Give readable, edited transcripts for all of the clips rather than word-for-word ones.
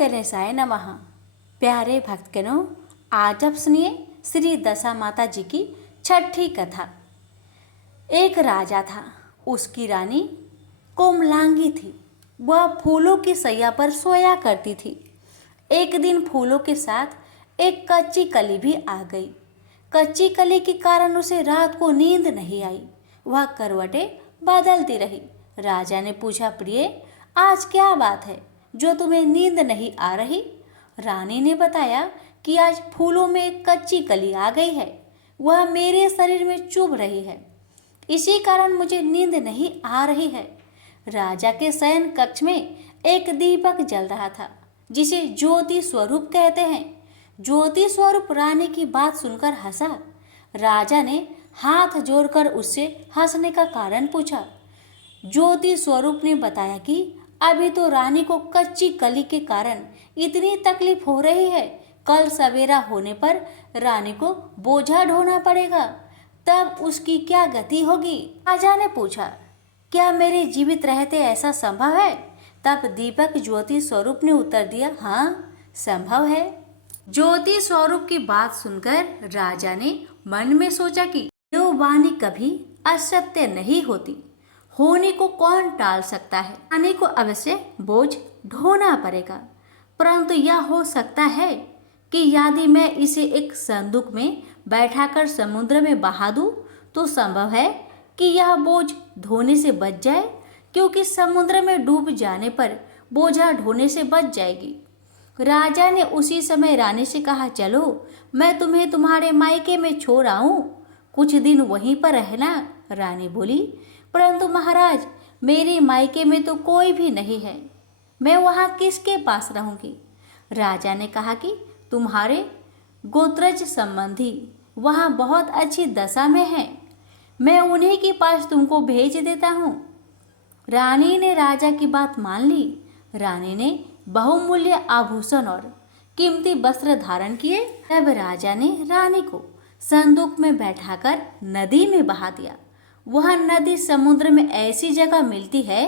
गणेशाय नमः। प्यारे भक्तगणों, आज आप सुनिए श्री दशा माता जी की छठी कथा। एक राजा था, उसकी रानी कोमलांगी थी। वह फूलों की सैया पर सोया करती थी। एक दिन फूलों के साथ एक कच्ची कली भी आ गई। कच्ची कली के कारण उसे रात को नींद नहीं आई। वह करवटें बदलती रही। राजा ने पूछा, प्रिय, आज क्या बात है जो तुम्हें नींद नहीं आ रही? रानी ने बताया कि आज फूलों में एक कच्ची कली आ गई है। वह मेरे शरीर में चुभ रही है, इसी कारण मुझे नींद नहीं आ रही है। राजा के शयन कक्ष में एक दीपक जल रहा था, जिसे ज्योति स्वरूप कहते हैं। ज्योति स्वरूप रानी की बात सुनकर हंसा। राजा ने हाथ जोड़कर उससे हंसने का कारण पूछा। ज्योति स्वरूप ने बताया कि अभी तो रानी को कच्ची कली के कारण इतनी तकलीफ हो रही है, कल सवेरा होने पर रानी को बोझा ढोना पड़ेगा, तब उसकी क्या गति होगी? राजा ने पूछा, क्या मेरे जीवित रहते ऐसा संभव है? तब दीपक ज्योति स्वरूप ने उत्तर दिया, हाँ, संभव है। ज्योति स्वरूप की बात सुनकर राजा ने मन में सोचा कि जो वाणी कभी असत्य नहीं होती, होने को कौन टाल सकता है? रानी को अवश्य बोझ ढोना पड़ेगा, परंतु यह हो सकता है कि यदि मैं इसे एक संदूक में बैठाकर समुद्र में बहा दूं, तो संभव है कि यह बोझ ढोने से बच जाए, क्योंकि समुद्र में डूब जाने पर बोझा ढोने से बच जाएगी। राजा ने उसी समय रानी से कहा, चलो मैं तुम्हें तुम्हारे मायके में छोड़ आऊं, कुछ दिन वहीं पर रहना। रानी बोली, परंतु महाराज, मेरे मायके में तो कोई भी नहीं है, मैं वहाँ किसके पास रहूँगी? राजा ने कहा कि तुम्हारे गोत्रज संबंधी वहाँ बहुत अच्छी दशा में हैं, मैं उन्हीं के पास तुमको भेज देता हूँ। रानी ने राजा की बात मान ली। रानी ने बहुमूल्य आभूषण और कीमती वस्त्र धारण किए। तब राजा ने रानी को संदूक में बैठाकर नदी में बहा दिया। वह नदी समुद्र में ऐसी जगह मिलती है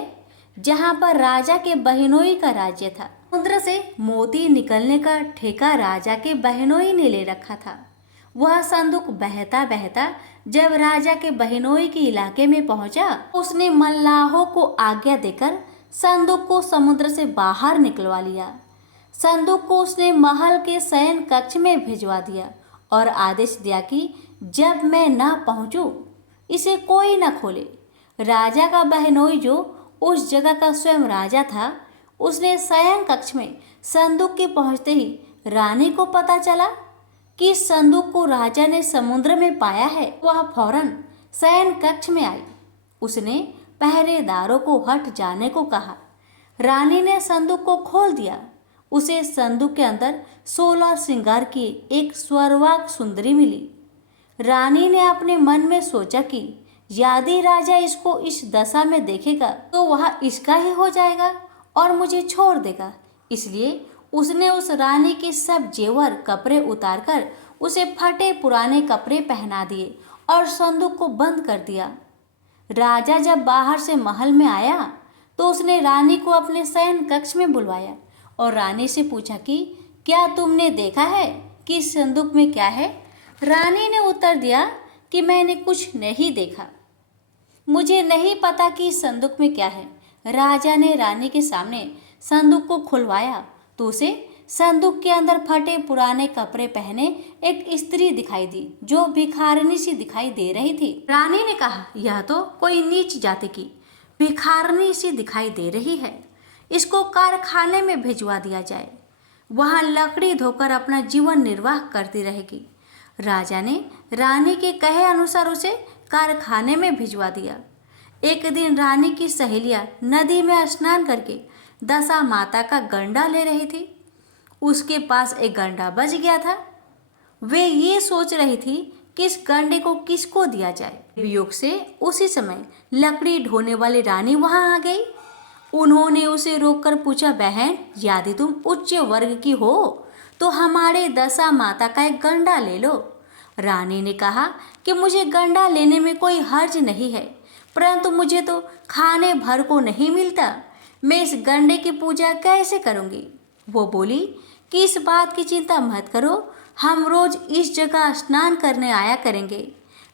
जहाँ पर राजा के बहनोई का राज्य था। समुद्र से मोती निकलने का ठेका राजा के बहनोई ने ले रखा था। वह संदूक बहता बहता जब राजा के बहनोई के इलाके में पहुंचा, उसने मल्लाहों को आज्ञा देकर संदूक को समुद्र से बाहर निकलवा लिया। संदूक को उसने महल के शयन कक्ष में भिजवा दिया और आदेश दिया कि जब मैं न पहुंचूं, इसे कोई न खोले। राजा का बहनोई, जो उस जगह का स्वयं राजा था, उसने शयन कक्ष में संदूक के पहुंचते ही रानी को पता चला कि संदूक को राजा ने समुद्र में पाया है। वह फौरन शयन कक्ष में आई। उसने पहरेदारों को हट जाने को कहा। रानी ने संदूक को खोल दिया। उसे संदूक के अंदर 16 श्रृंगार की एक स्वर्वाक सुंदरी मिली। रानी ने अपने मन में सोचा कि यदि राजा इसको इस दशा में देखेगा तो वह इसका ही हो जाएगा और मुझे छोड़ देगा। इसलिए उसने उस रानी के सब जेवर कपड़े उतारकर उसे फटे पुराने कपड़े पहना दिए और संदूक को बंद कर दिया। राजा जब बाहर से महल में आया तो उसने रानी को अपने शयन कक्ष में बुलवाया और रानी से पूछा कि क्या तुमने देखा है कि इस संदूक में क्या है? रानी ने उत्तर दिया कि मैंने कुछ नहीं देखा, मुझे नहीं पता कि इस संदूक में क्या है। राजा ने रानी के सामने संदूक को खुलवाया तो उसे संदूक के अंदर फटे पुराने कपड़े पहने एक स्त्री दिखाई दी, जो भिखारिनी सी दिखाई दे रही थी। रानी ने कहा, यह तो कोई नीच जाति की भिखारिनी सी दिखाई दे रही है, इसको कारखाने में भिजवा दिया जाए, वहाँ लकड़ी धोकर अपना जीवन निर्वाह करती रहेगी। राजा ने रानी के कहे अनुसार उसे कारखाने में भिजवा दिया। एक दिन रानी की सहेलियां नदी में स्नान करके दशा माता का गंडा ले रही थी। उसके पास एक गंडा बच गया था। वे ये सोच रही थी कि इस गंडे को किसको दिया जाए। वियोग से उसी समय लकड़ी ढोने वाली रानी वहां आ गई। उन्होंने उसे रोककर पूछा, बहन, यदि तुम उच्च वर्ग की हो तो हमारे दशा माता का एक गंडा ले लो। रानी ने कहा कि मुझे गंडा लेने में कोई हर्ज नहीं है, परंतु मुझे तो खाने भर को नहीं मिलता, मैं इस गंडे की पूजा कैसे करूंगी? वो बोली कि इस बात की चिंता मत करो, हम रोज इस जगह स्नान करने आया करेंगे।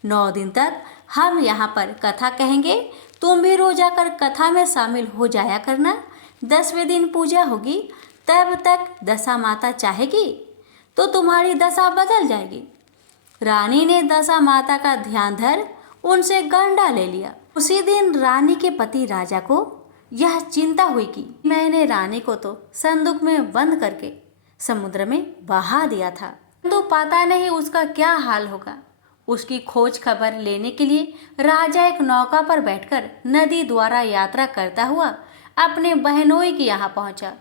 9 दिन तक हम यहाँ पर कथा कहेंगे, तुम भी रोज आकर कथा में शामिल हो जाया करना। 10वें दिन पूजा होगी, तब तक दशा माता चाहेगी तो तुम्हारी दशा बदल जाएगी। रानी ने दशा माता का ध्यान धर उनसे गंडा ले लिया। उसी दिन रानी के पति राजा को यह चिंता हुई कि मैंने रानी को तो संदूक में बंद करके समुद्र में बहा दिया था, तो पता नहीं उसका क्या हाल होगा। उसकी खोज खबर लेने के लिए राजा एक नौका पर बैठकर नदी द्वारा यात्रा करता हुआ अपने बहनोई के यहाँ पहुंचा।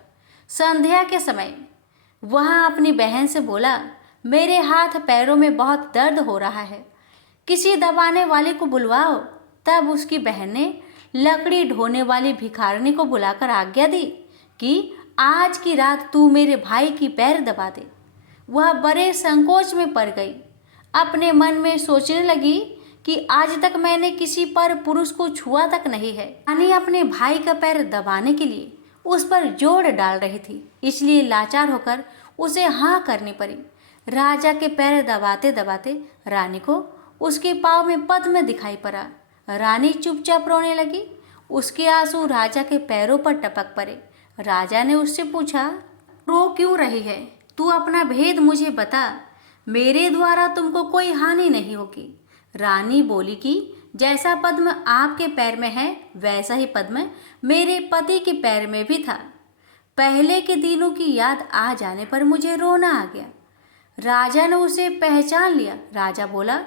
संध्या के समय वहाँ अपनी बहन से बोला, मेरे हाथ पैरों में बहुत दर्द हो रहा है, किसी दबाने वाले को बुलवाओ। तब उसकी बहन ने लकड़ी ढोने वाली भिखारिनी को बुलाकर आज्ञा दी कि आज की रात तू मेरे भाई की पैर दबा दे। वह बड़े संकोच में पड़ गई। अपने मन में सोचने लगी कि आज तक मैंने किसी पर पुरुष को छुआ तक नहीं है। रानी अपने भाई का पैर दबाने के लिए उस पर जोर डाल रही थी, इसलिए लाचार होकर उसे हाँ करनी पड़ी। राजा के पैर दबाते दबाते रानी को उसके पाँव में पद्म दिखाई पड़ा। रानी चुपचाप रोने लगी। उसके आंसू राजा के पैरों पर टपक पड़े। राजा ने उससे पूछा, रो क्यों रही है? तू अपना भेद मुझे बता, मेरे द्वारा तुमको कोई हानि नहीं होगी। रानी बोली कि जैसा पद्म आपके पैर में है वैसा ही पद्म मेरे पति के पैर में भी था। पहले के दिनों की याद आ जाने पर मुझे रोना आ गया। राजा ने उसे पहचान लिया। राजा बोला,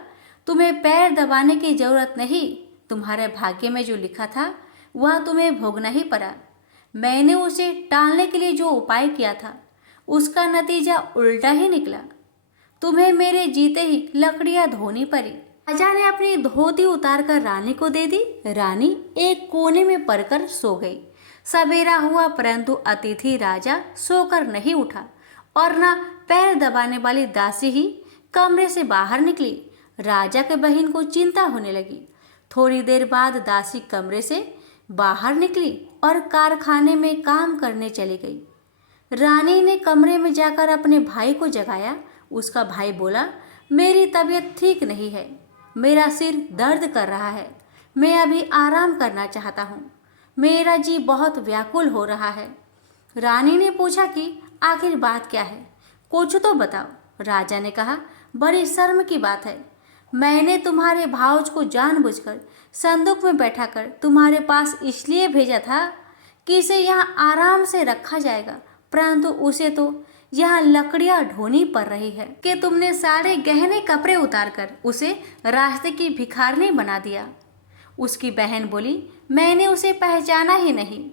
तुम्हें पैर दबाने की जरूरत नहीं, तुम्हारे भाग्य में जो लिखा था वह तुम्हें भोगना ही पड़ा। मैंने उसे टालने के लिए जो उपाय किया था उसका नतीजा उल्टा ही निकला। तुम्हें मेरे जीते ही लकड़ियां धोनी पड़ी। राजा ने अपनी धोती उतारकर रानी को दे दी। रानी एक कोने में पड़कर सो गई। सवेरा हुआ परंतु अतिथि राजा सोकर नहीं उठा और न पैर दबाने वाली दासी ही कमरे से बाहर निकली। राजा के बहन को चिंता होने लगी। थोड़ी देर बाद दासी कमरे से बाहर निकली और कारखाने में काम करने चली गई। रानी ने कमरे में जाकर अपने भाई को जगाया। उसका भाई बोला, मेरी तबीयत ठीक नहीं है, मेरा सिर दर्द कर रहा है, मैं अभी आराम करना चाहता हूँ, मेरा जी बहुत व्याकुल हो रहा है। रानी ने पूछा कि आखिर बात क्या है, कुछ तो बताओ। राजा ने कहा, बड़ी शर्म की बात है, मैंने तुम्हारे भाउज को जानबूझकर संदूक में बैठाकर तुम्हारे पास इसलिए भेजा था कि इसे यहाँ आराम से रखा जाएगा, परंतु उसे तो यहाँ लकड़ियाँ ढोनी पड़ रही है कि तुमने सारे गहने कपड़े उतारकर उसे रास्ते की भिखारिनी बना दिया। उसकी बहन बोली, मैंने उसे पहचाना ही नहीं।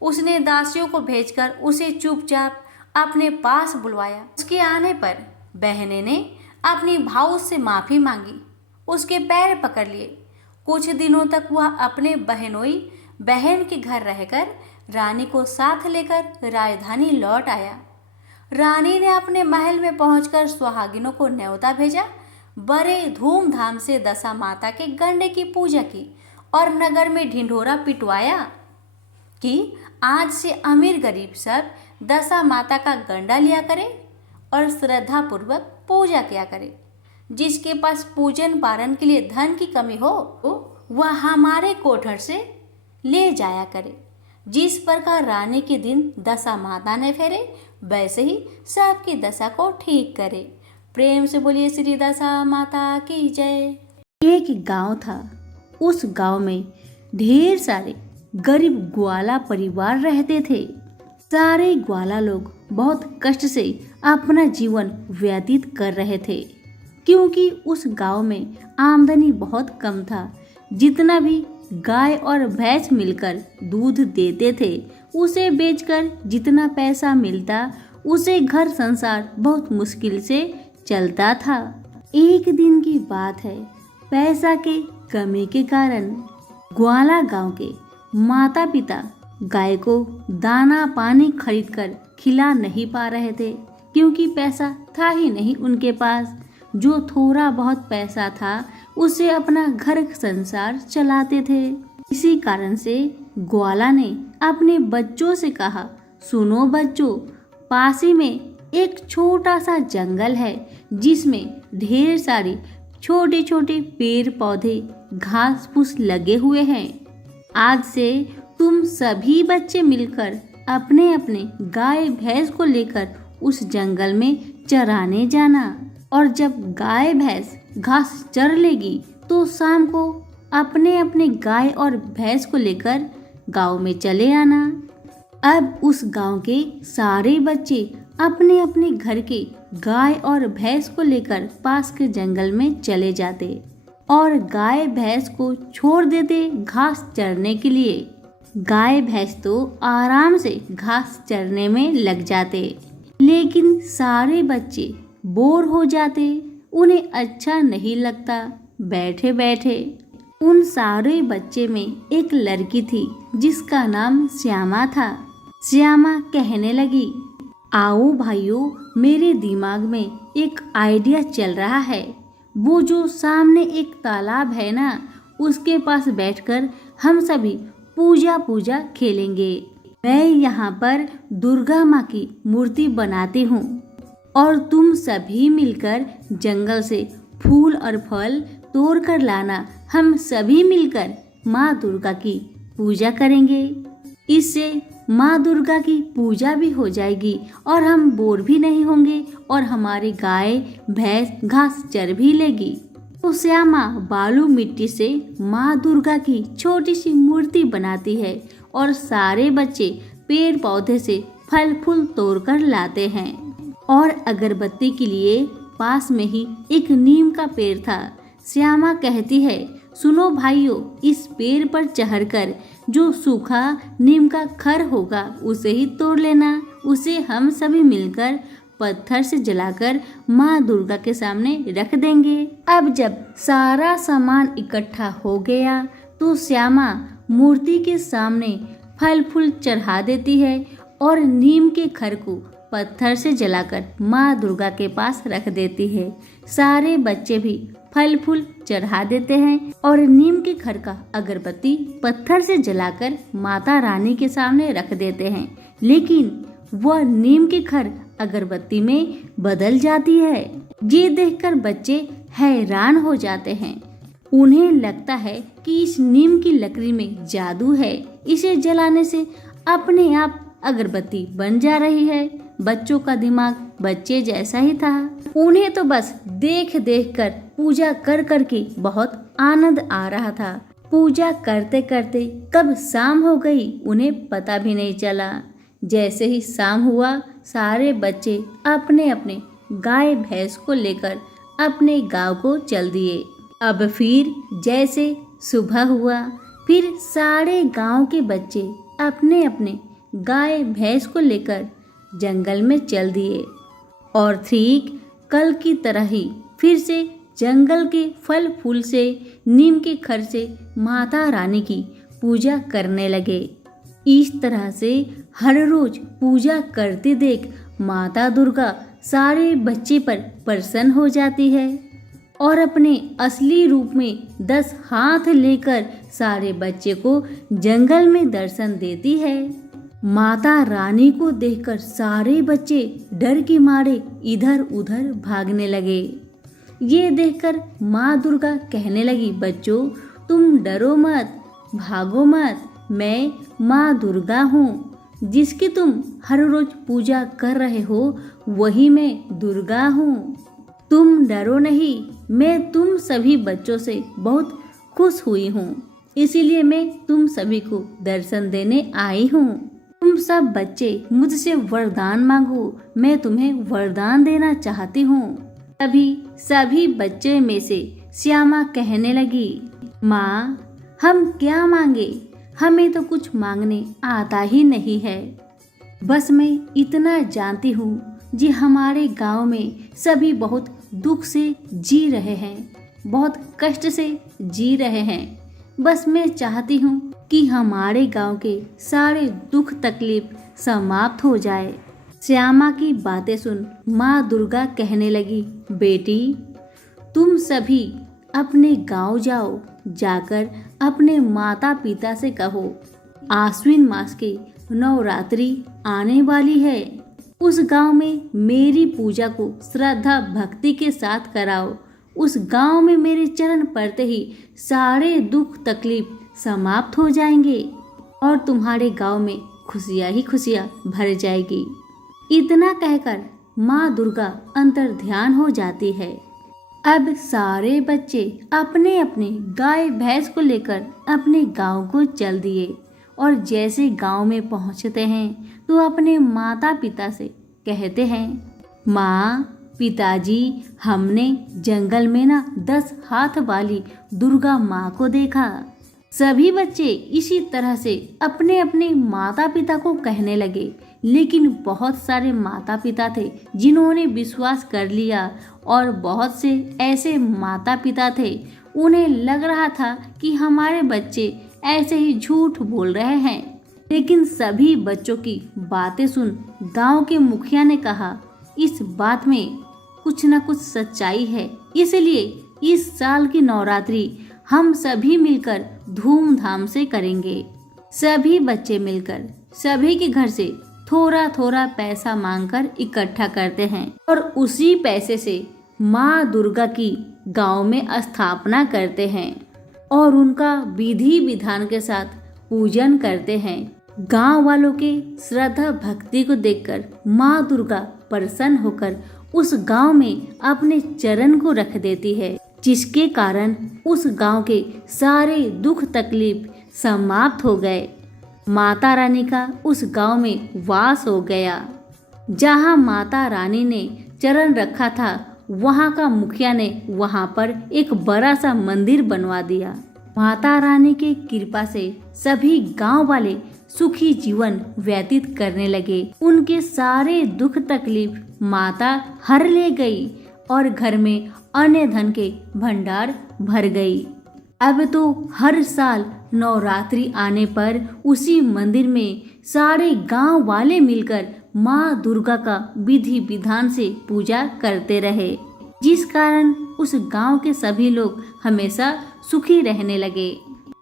उसने दासियों को भेजकर उसे चुपचाप अपने पास बुलवाया। उसके आने पर बहने ने अपनी भाउज से माफ़ी मांगी, उसके पैर पकड़ लिए। कुछ दिनों तक वह अपने बहनोई बहन के घर रहकर रानी को साथ लेकर राजधानी लौट आया। रानी ने अपने महल में पहुंचकर सुहागिनों को न्योता भेजा। बड़े धूमधाम से दशा माता के गंडे की पूजा की और नगर में ढिंढोरा पिटवाया कि आज से अमीर गरीब सब दशा माता का गंडा लिया करे और श्रद्धा पूर्वक पूजा किया करे। जिसके पास पूजन पारण के लिए धन की कमी हो वह हमारे कोठर से ले जाया करे। जिस प्रकार रानी के दिन दशा माता ने फेरे, वैसे ही सबकी दशा को ठीक करे। प्रेम से बोलिए श्री दशा माता की जय। एक गांव था। उस गांव में ढेर सारे गरीब ग्वाला परिवार रहते थे। सारे ग्वाला लोग बहुत कष्ट से अपना जीवन व्यतीत कर रहे थे, क्योंकि उस गांव में आमदनी बहुत कम था। जितना भी गाय और भैंस मिलकर दूध देते थे, उसे बेचकर जितना पैसा मिलता उसे घर संसार बहुत मुश्किल से चलता था। एक दिन की बात है, पैसा के कमी के कारण ग्वाला गांव के माता पिता गाय को दाना पानी खरीदकर खिला नहीं पा रहे थे, क्योंकि पैसा था ही नहीं उनके पास। जो थोड़ा बहुत पैसा था उसे अपना घर संसार चलाते थे। इसी कारण से ग्वाला ने अपने बच्चों से कहा, सुनो बच्चों, पास ही में एक छोटा सा जंगल है जिसमें ढेर सारी छोटे छोटे पेड़ पौधे घास फूस लगे हुए हैं। आज से तुम सभी बच्चे मिलकर अपने अपने गाय भैंस को लेकर उस जंगल में चराने जाना, और जब गाय भैंस घास चर लेगी तो शाम को अपने अपने गाय और भैंस को लेकर गांव में चले आना। अब उस गांव के सारे बच्चे अपने अपने घर के गाय और भैंस को लेकर पास के जंगल में चले जाते और गाय भैंस को छोड़ देते घास चरने के लिए। गाय भैंस तो आराम से घास चरने में लग जाते, लेकिन सारे बच्चे बोर हो जाते, उन्हें अच्छा नहीं लगता बैठे बैठे। उन सारे बच्चे में एक लड़की थी जिसका नाम श्यामा था। श्यामा कहने लगी, आओ भाइयों, मेरे दिमाग में एक आइडिया चल रहा है। वो जो सामने एक तालाब है ना, उसके पास बैठकर हम सभी पूजा खेलेंगे। मैं यहाँ पर दुर्गा माँ की मूर्ति बनाती हूँ और तुम सभी मिलकर जंगल से फूल और फल तोड़ कर लाना। हम सभी मिलकर माँ दुर्गा की पूजा करेंगे। इससे माँ दुर्गा की पूजा भी हो जाएगी और हम बोर भी नहीं होंगे और हमारी गाय भैंस घास चर भी लेगी। तो श्यामा बालू मिट्टी से माँ दुर्गा की छोटी सी मूर्ति बनाती है और सारे बच्चे पेड़ पौधे से फल फूल तोड़कर लाते हैं। और अगरबत्ती के लिए पास में ही एक नीम का पेड़ था। श्यामा कहती है, सुनो भाइयों, इस पेड़ पर चढ़कर जो सूखा नीम का खर होगा उसे ही तोड़ लेना। उसे हम सभी मिलकर पत्थर से जलाकर माँ दुर्गा के सामने रख देंगे। अब जब सारा सामान इकट्ठा हो गया तो श्यामा मूर्ति के सामने फल फूल चढ़ा देती है और नीम के खर को पत्थर से जलाकर माँ दुर्गा के पास रख देती है। सारे बच्चे भी फल फूल चढ़ा देते हैं और नीम के खर का अगरबत्ती पत्थर से जलाकर माता रानी के सामने रख देते हैं, लेकिन वह नीम के खर अगरबत्ती में बदल जाती है। ये देखकर बच्चे हैरान हो जाते हैं। उन्हें लगता है कि इस नीम की लकड़ी में जादू है, इसे जलाने से अपने आप अगरबत्ती बन जा रही है। बच्चों का दिमाग बच्चे जैसा ही था। उन्हें तो बस देख देख कर पूजा कर कर के बहुत आनंद आ रहा था। पूजा करते करते कब शाम हो गई उन्हें पता भी नहीं चला। जैसे ही शाम हुआ सारे बच्चे अपने अपने गाय भैंस को लेकर अपने गांव को चल दिए। अब फिर जैसे सुबह हुआ, फिर सारे गांव के बच्चे अपने अपने गाय भैंस को लेकर जंगल में चल दिए और ठीक कल की तरह ही फिर से जंगल के फल फूल से नीम के खर से माता रानी की पूजा करने लगे। इस तरह से हर रोज पूजा करते देख माता दुर्गा सारे बच्चे पर प्रसन्न हो जाती है और अपने असली रूप में 10 हाथ लेकर सारे बच्चे को जंगल में दर्शन देती है। माता रानी को देखकर सारे बच्चे डर के मारे इधर उधर भागने लगे। ये देखकर माँ दुर्गा कहने लगी, बच्चों तुम डरो मत, भागो मत, मैं माँ दुर्गा हूँ, जिसकी तुम हर रोज पूजा कर रहे हो वही मैं दुर्गा हूँ। तुम डरो नहीं, मैं तुम सभी बच्चों से बहुत खुश हुई हूँ, इसीलिए मैं तुम सभी को दर्शन देने आई हूँ। तुम सब बच्चे मुझसे वरदान मांगो, मैं तुम्हें वरदान देना चाहती हूँ। तभी सभी बच्चे में से श्यामा कहने लगी, माँ हम क्या मांगे, हमें तो कुछ मांगने आता ही नहीं है। बस मैं इतना जानती हूँ जी हमारे गांव में सभी बहुत दुख से जी रहे हैं, बहुत कष्ट से जी रहे हैं। बस मैं चाहती हूँ कि हमारे गांव के सारे दुख तकलीफ समाप्त हो जाए। श्यामा की बातें सुन माँ दुर्गा कहने लगी, बेटी तुम सभी अपने गांव जाओ, जाकर अपने माता पिता से कहो आश्विन मास के नवरात्रि आने वाली है, उस गांव में मेरी पूजा को श्रद्धा भक्ति के साथ कराओ। उस गांव में मेरे चरण पड़ते ही सारे दुख तकलीफ समाप्त हो जाएंगे और तुम्हारे गांव में खुशियां ही खुशियां भर जाएगी। इतना कहकर माँ दुर्गा अंतर ध्यान हो जाती है। अब सारे बच्चे अपने अपने गाय भैंस को लेकर अपने गांव को चल दिए और जैसे गांव में पहुंचते हैं तो अपने माता पिता से कहते हैं, माँ पिताजी, हमने जंगल में ना 10 हाथ वाली दुर्गा माँ को देखा। सभी बच्चे इसी तरह से अपने अपने माता पिता को कहने लगे, लेकिन बहुत सारे माता पिता थे जिन्होंने विश्वास कर लिया और बहुत से ऐसे माता पिता थे उन्हें लग रहा था कि हमारे बच्चे ऐसे ही झूठ बोल रहे हैं। लेकिन सभी बच्चों की बातें सुन गांव के मुखिया ने कहा, इस बात में कुछ न कुछ सच्चाई है, इसलिए इस साल की नवरात्रि हम सभी मिलकर धूमधाम से करेंगे। सभी बच्चे मिलकर सभी के घर से थोड़ा थोड़ा पैसा मांगकर इकट्ठा करते हैं और उसी पैसे से माँ दुर्गा की गांव में स्थापना करते हैं और उनका विधि विधान के साथ पूजन करते हैं। गांव वालों के श्रद्धा भक्ति को देखकर माँ दुर्गा प्रसन्न होकर उस गांव में अपने चरण को रख देती है, जिसके कारण उस गांव के सारे दुख तकलीफ समाप्त हो गए। माता रानी का उस गांव में वास हो गया। जहां माता रानी ने चरण रखा था वहां का मुखिया ने वहां पर एक बड़ा सा मंदिर बनवा दिया। माता रानी के कृपा से सभी गांव वाले सुखी जीवन व्यतीत करने लगे। उनके सारे दुख तकलीफ माता हर ले गई और घर में अन्न धन के भंडार भर गई। अब तो हर साल नवरात्रि आने पर उसी मंदिर में सारे गांव वाले मिलकर माँ दुर्गा का विधि विधान से पूजा करते रहे, जिस कारण उस गांव के सभी लोग हमेशा सुखी रहने लगे।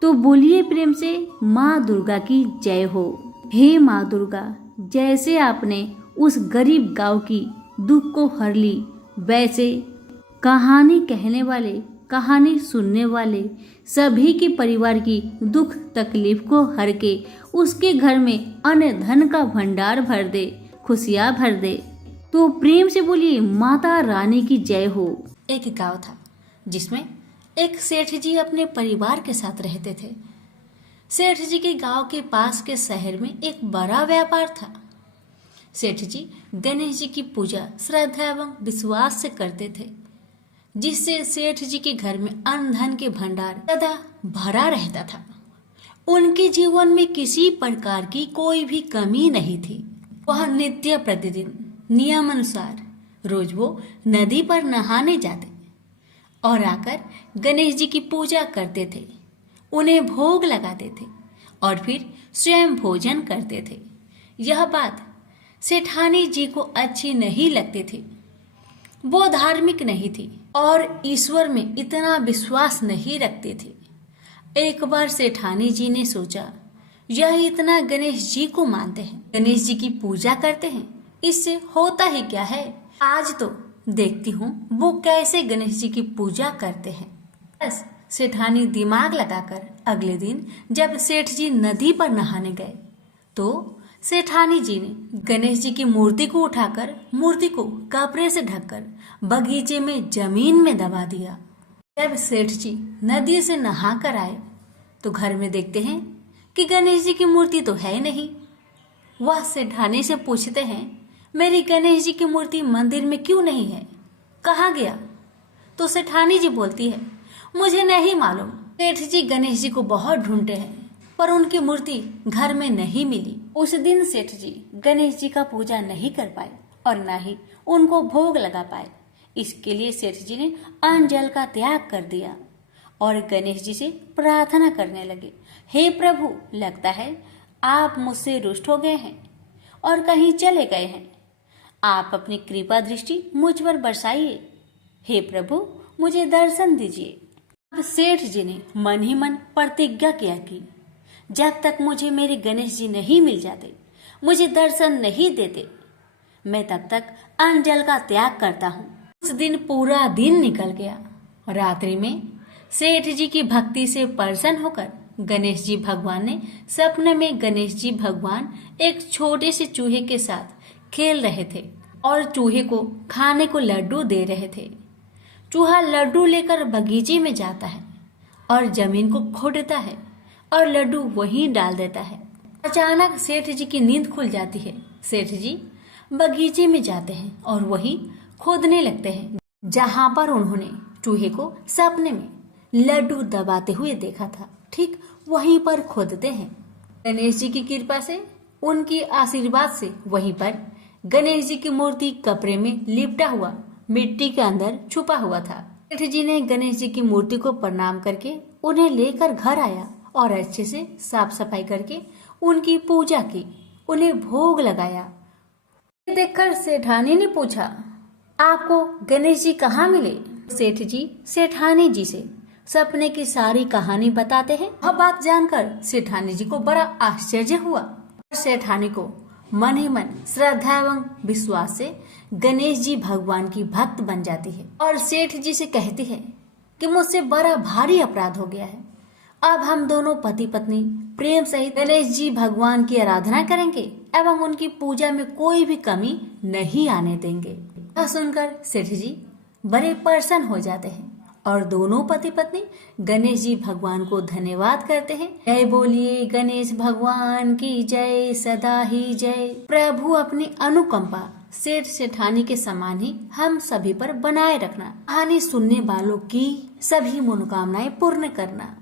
तो बोलिए प्रेम से माँ दुर्गा की जय हो। हे माँ दुर्गा, जैसे आपने उस गरीब गांव की दुख को हर ली, वैसे कहानी कहने वाले, कहानी सुनने वाले सभी के परिवार की दुख तकलीफ को हर के उसके घर में अन्न धन का भंडार भर दे, खुशियाँ भर दे। तो प्रेम से बोलिए माता रानी की जय हो। एक गांव था जिसमें एक सेठ जी अपने परिवार के साथ रहते थे। सेठ जी के गांव के पास के शहर में एक बड़ा व्यापार था। सेठ जी गणेश जी की पूजा श्रद्धा एवं विश्वास से करते थे, जिससे सेठ जी के घर में अन्न धन के भंडार सदा भरा रहता था। उनके जीवन में किसी प्रकार की कोई भी कमी नहीं थी। वह नित्य प्रतिदिन नियम अनुसार रोज वो नदी पर नहाने जाते और आकर गणेश जी की पूजा करते थे, उन्हें भोग लगाते थे और फिर स्वयं भोजन करते थे। यह बात सेठानी जी को अच्छी नहीं लगती थी। वो धार्मिक नहीं थी और ईश्वर में इतना विश्वास नहीं रखती थी। एक बार सेठानी जी ने सोचा, यह इतना गणेश जी को मानते हैं, गणेश जी की पूजा करते हैं, इससे होता ही क्या है। आज तो देखती हूँ वो कैसे गणेश जी की पूजा करते हैं। बस सेठानी दिमाग लगाकर अगले दिन जब सेठ जी नदी पर नहाने गए तो सेठानी जी ने गणेश जी की मूर्ति को उठाकर मूर्ति को कपड़े से ढककर बगीचे में जमीन में दबा दिया। जब सेठ जी नदी से नहा कर आए तो घर में देखते हैं कि गणेश जी की मूर्ति तो है नहीं। वह सेठानी से पूछते हैं, मेरी गणेश जी की मूर्ति मंदिर में क्यों नहीं है, कहाँ गया? तो सेठानी जी बोलती है, मुझे नहीं मालूम। सेठ जी गणेश जी को बहुत ढूंढते हैं पर उनकी मूर्ति घर में नहीं मिली। उस दिन सेठ जी गणेश जी का पूजा नहीं कर पाए और न ही उनको भोग लगा पाए। इसके लिए सेठ जी ने अन्न जल का त्याग कर दिया और गणेश जी से प्रार्थना करने लगे, हे प्रभु, लगता है आप मुझसे रुष्ट हो गए हैं और कहीं चले गए हैं। आप अपनी कृपा दृष्टि मुझ पर बरसाइए। हे प्रभु, मुझे दर्शन दीजिए। अब सेठ जी ने मन ही मन प्रतिज्ञा किया कि जब तक मुझे मेरे गणेश जी नहीं मिल जाते, मुझे दर्शन नहीं देते, मैं तब तक अन्न जल का त्याग करता हूँ। उस दिन पूरा दिन निकल गया। रात्रि में सेठ जी की भक्ति से प्रसन्न होकर गणेश जी भगवान ने सपने में गणेश जी भगवान एक छोटे से चूहे के साथ खेल रहे थे और चूहे को खाने को लड्डू दे रहे थे। चूहा लड्डू लेकर बगीचे में जाता है और जमीन को खोदता है और लड्डू वहीं डाल देता है। अचानक सेठ जी की नींद खुल जाती है। सेठ जी बगीचे में जाते हैं और वहीं खोदने लगते हैं जहां पर उन्होंने चूहे को सपने में लड्डू दबाते हुए देखा था। ठीक वहीं पर खोदते हैं। गणेश जी की कृपा से, उनकी आशीर्वाद से वहीं पर गणेश जी की मूर्ति कपड़े में लिपटा हुआ मिट्टी के अंदर छुपा हुआ था। सेठ जी ने गणेश जी की मूर्ति को प्रणाम करके उन्हें लेकर घर आया और अच्छे से साफ सफाई करके उनकी पूजा की, उन्हें भोग लगाया। देखकर सेठानी ने पूछा, आपको गणेश जी कहाँ मिले? सेठ जी सेठानी जी से सपने की सारी कहानी बताते हैं। वह बात जानकर सेठानी जी को बड़ा आश्चर्य हुआ। सेठानी को मन ही मन श्रद्धा एवं विश्वास से गणेश जी भगवान की भक्त बन जाती है और सेठ जी से कहती है कि मुझसे बड़ा भारी अपराध हो गया है। अब हम दोनों पति पत्नी प्रेम सहित गणेश जी भगवान की आराधना करेंगे एवं उनकी पूजा में कोई भी कमी नहीं आने देंगे। यह सुनकर सेठ जी बड़े प्रसन्न हो जाते हैं और दोनों पति पत्नी गणेश जी भगवान को धन्यवाद करते हैं। जय बोलिए गणेश भगवान की जय, सदा ही जय। प्रभु अपनी अनुकंपा सेठ सेठानी के समान ही हम सभी पर बनाए रखना। कहानी सुनने वालों की सभी मनोकामनाएं पूर्ण करना।